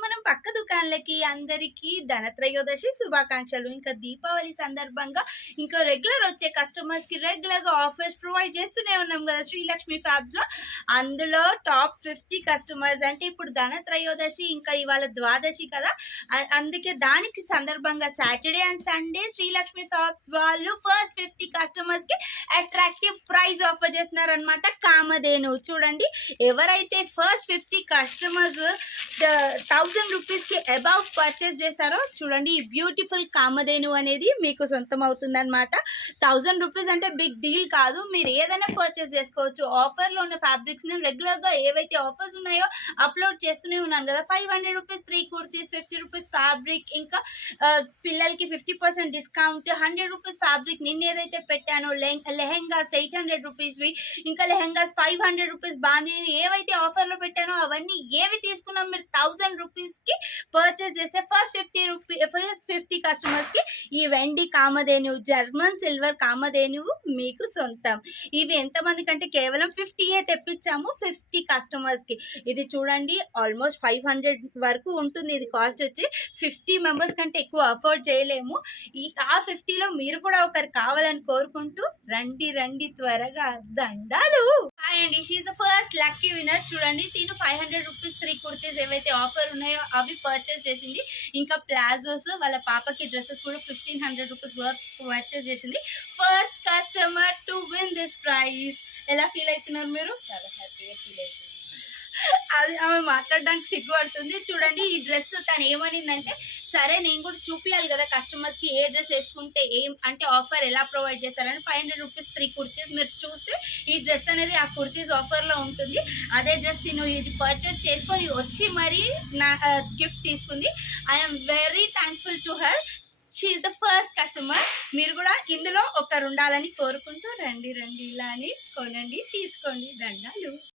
మనం పక్క దుకాణాలకి అందరికీ ధనత్రయోదశి శుభాకాంక్షలు. ఇంకా దీపావళి సందర్భంగా ఇంకా రెగ్యులర్ వచ్చే కస్టమర్స్ కి రెగ్యులర్ గా ఆఫర్స్ ప్రొవైడ్ చేస్తూనే ఉన్నాం కదా శ్రీలక్ష్మి ఫ్యాబ్స్ లో. అందులో టాప్ 50 కస్టమర్స్ అంటే ఇప్పుడు ధనత్రయోదశి ఇంకా ఇవాళ ద్వాదశి కదా, అందుకే దానికి సందర్భంగా Saturday and Sunday Srilakshmi fabs వాళ్ళు ఫస్ట్ 50 కస్టమర్స్ కి అట్రాక్టివ్ ప్రైజ్ ఆఫర్ చేస్తున్నారు అనమాట. కామధేను చూడండి, ఎవరైతే ఫస్ట్ 50 కస్టమర్స్ 1000 రూపీస్ కి అబౌవ్ పర్చేస్ చేస్తారో చూడండి, ఈ బ్యూటిఫుల్ కామధేను అనేది మీకు సొంతం అవుతుంది అనమాట. 1000 రూపీస్ అంటే బిగ్ డీల్ కాదు, మీరు ఏదైనా పర్చేస్ చేసుకోవచ్చు. ఆఫర్లో ఉన్న ఫ్యాబ్రిక్స్ ని రెగ్యులర్ గా ఏవైతే ఆఫర్స్ ఉన్నాయో అప్లోడ్ చేస్తూనే ఉన్నాను కదా. 500 రూపీస్ 3 కుర్తీస్, 50 రూపీస్ ఫ్యాబ్రిక్, ఇంకా పిల్లలకి 50% డిస్కౌంట్, 100 రూపీస్ ఫ్యాబ్రిక్ నిన్న ఏదైతే పెట్టానో లెహెంగాస్ 800 రూపీస్వి, ఇంకా లెహెంగాస్ 500 రూపీస్ బాందీ ఏవైతే ఆఫర్లో పెట్టానో అవన్నీ ఏవి తీసుకున్నాం మీరు 1000 రూపీస్ కి పర్చేస్ చేస్తే ఫస్ట్ 50 కస్టమర్స్ కి ఈ వెండి కామధేను జర్మన్ సిల్వర్ కామధేను మీకు సొంతం. ఇవి ఎంతమంది కంటే కేవలం 50 తెప్పించాము 50 కస్టమర్స్ కి. ఇది చూడండి ఆల్మోస్ట్ 500 వరకు ఉంటుంది. ఇది కాస్ట్ వచ్చి 50 మెంబర్స్ కంటే ఎక్కువ అఫోర్డ్ చేయలేము. ఆ 50లో మీరు కూడా ఒకరు కావాలని కోరుకుంటూ రండి రండి త్వరగా దండాలు. హాయ్ అండి, she's the first lucky winner. చూడండి, తిను 500 రూపీస్ 3 కుర్తీస్ ఏవైతే ఆఫర్ ఉన్నాయో అవి పర్చేస్ చేసింది. ఇంకా ప్లాజోస్, వాళ్ళ పాపకి డ్రెస్సెస్ కూడా 1500 రూపీస్ వర్త్ పర్చేస్ చేసింది. First customer to win this prize. ఎలా ఫీల్ అవుతున్నారు మీరు? చాలా హ్యాపీగా ఫీల్ అవుతుంది. అది ఆమె మాట్లాడడానికి సిగ్గుపడుతుంది. చూడండి, ఈ డ్రెస్ తను ఏమనిందంటే, సరే నేను కూడా చూపించాలి కదా కస్టమర్స్కి ఏ డ్రెస్ వేసుకుంటే ఏం అంటే ఆఫర్ ఎలా ప్రొవైడ్ చేస్తారని. 500 రూపీస్ 3 కుర్తీస్ మీరు చూస్తే ఈ డ్రెస్ అనేది ఆ కుర్తీస్ ఆఫర్లో ఉంటుంది. అదే డ్రెస్ తిను ఇది పర్చేస్ చేసుకొని వచ్చి మరీ నా గిఫ్ట్ తీసుకుంది. I'm very thankful to her. She's the first customer. మీరు కూడా ఇందులో ఒకరు ఉండాలని కోరుకుంటూ రండి రండి ఇలా అని కొనండి, తీసుకోండి, దండాలు.